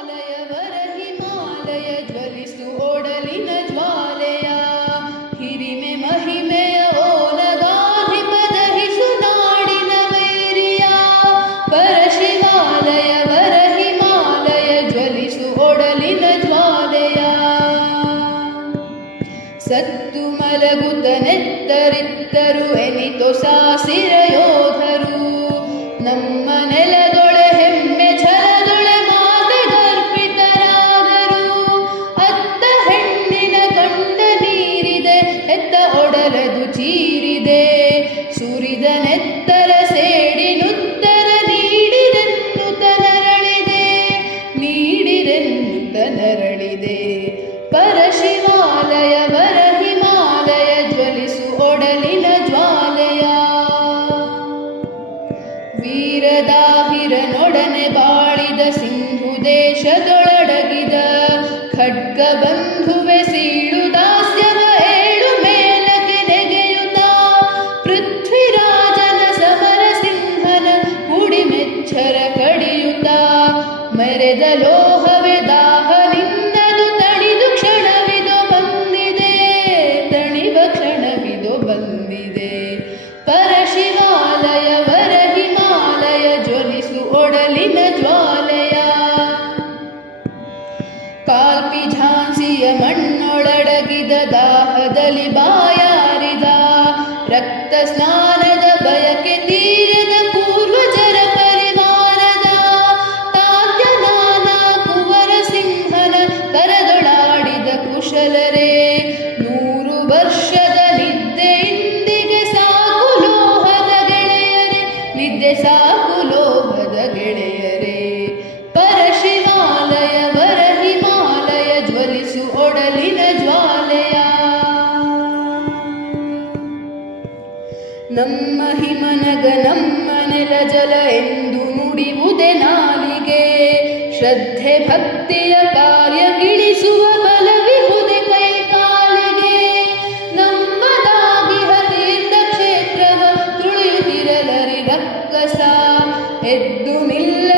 ವರ ಹಿಮಾಲಯ ಜ್ವಲಿಸು ಒಡಲಿನ ಜ್ವಾಲೆಯ ಹಿರಿಮೆ ಮಹಿಮೆಯ ಓಲಗಾಧಿಪದಹಿಸು ನಾಡಿನ ವೈರಿಯ ಪರಶಿವಾಲಯ ವರ ಹಿಮಾಲಯ ಜ್ವಲಿಸು ಒಡಲಿನ ಜ್ವಾಲೆಯ ಸತ್ತು ಮಲಗುತ್ತ ನೆತ್ತರಿತ್ತರು ಎನಿತೊ ಸಾಸಿರ ಯೋಧರು ನಮ್ಮ ನೆಲದೊಳೆ ಹೆಮ್ಮೆ ಛಲದೊಳೆ ಮಾತೆಗರ್ಪಿತರಾದರು ಅತ್ತ ಹೆಣ್ಣಿನ ಕಂಡ ನೀರಿದೆ ಹೆತ್ತ ಒಡಲದು ಚೀರಿದೆ ಸುರಿದ ನೆತ್ತರ ಸೇಡಿನುತ್ತರ ನೀಡಿರೆನ್ನುತ್ತ ನರಳಿದೆ ಪರಶಿವಾಲಯ ವರ ಹಿಮಾಲಯ ಜ್ವಲಿಸು ಒಡಲಿನ ಜ್ವಾಲೆಯ ವೀರದಾಹಿರನೊಡನೆ ಬಾಳಿದ ಸಿಂಧು ದೇಶದೊಳಡಗಿದ ಖಡ್ಗ ಬಂಧುವೆ ಸೀಳು ದಾಸ್ಯವ ಏಳು ಮೇಲಕ್ಕೆ ನೆಗೆಯುತ್ತ ಪೃಥ್ವಿರಾಜನ ಸಮರ ಸಿಂಹನ ಕುಡಿಮೆಚ್ಚರ ಕಡಿಯುತ್ತ ಮೆರೆದ ಲೋಹವೇ ದಾಹನಿಂದದು ತಣಿದು ಕ್ಷಣವಿದು ಬಂದಿದೆ ಪರಶಿವಾಲಯ ವರ ಹಿಮಾಲಯ ಜ್ವಲಿಸು ಒಡಲಿನ ಜ್ವಾಲೆಯ ಕಾಲ್ಪಿ ಝಾನ್ಸಿಯ ಮಣ್ಣೊಳಡಗಿದ ದಾಹದಲ್ಲಿ ಬಾಯಾರಿದ ರಕ್ತ ಸ್ನಾನದ ಬಯಕೆ ತೀರದ ಪೂರ್ವಜರ ಪರಿವಾರದ ತಾತ್ಯ ನಾನಾ ಕುವರ ಸಿಂಹನ ಕರದೊಳಾಡಿದ ಕುಶಲರೇ 100 ವರ್ಷದ ನಿದ್ದೆ ಇಂದಿಗೆ ಸಾಕು ಲೋಹದ ಗೆಳೆಯರೇ ನಿದ್ದೆ ಸಾಕು ಲೋಹದ ಗೆಳೆಯರೇ ಪರಶಿವಾಲಯ ವರ ಹಿಮಾಲಯ ಜ್ವಲಿಸು ಒಡಲಿನ ಜ್ವಾಲೆಯ ನಮ್ಮ ಹಿಮನಗ ನಮ್ಮ ನೆಲ ಜಲ ಎಂದು ನುಡಿಯುವುದೇ ನಾಲಿಗೆ ಶ್ರದ್ಧೆ ಭಕ್ತಿಯ ಕಾರ್ಯ ಗಿಳಿಸುವ ಬಲವಿಹುದೆ ಕೈ ಕಾಲಿಗೆ ನಮ್ಮದಾಗಿಹ ತೀರ್ಥ ಕ್ಷೇತ್ರವ ತುಳಿಯುತ್ತಿರಲರಿ ರಕ್ಕಸ ಎದ್ದು ನಿಲ್ಲ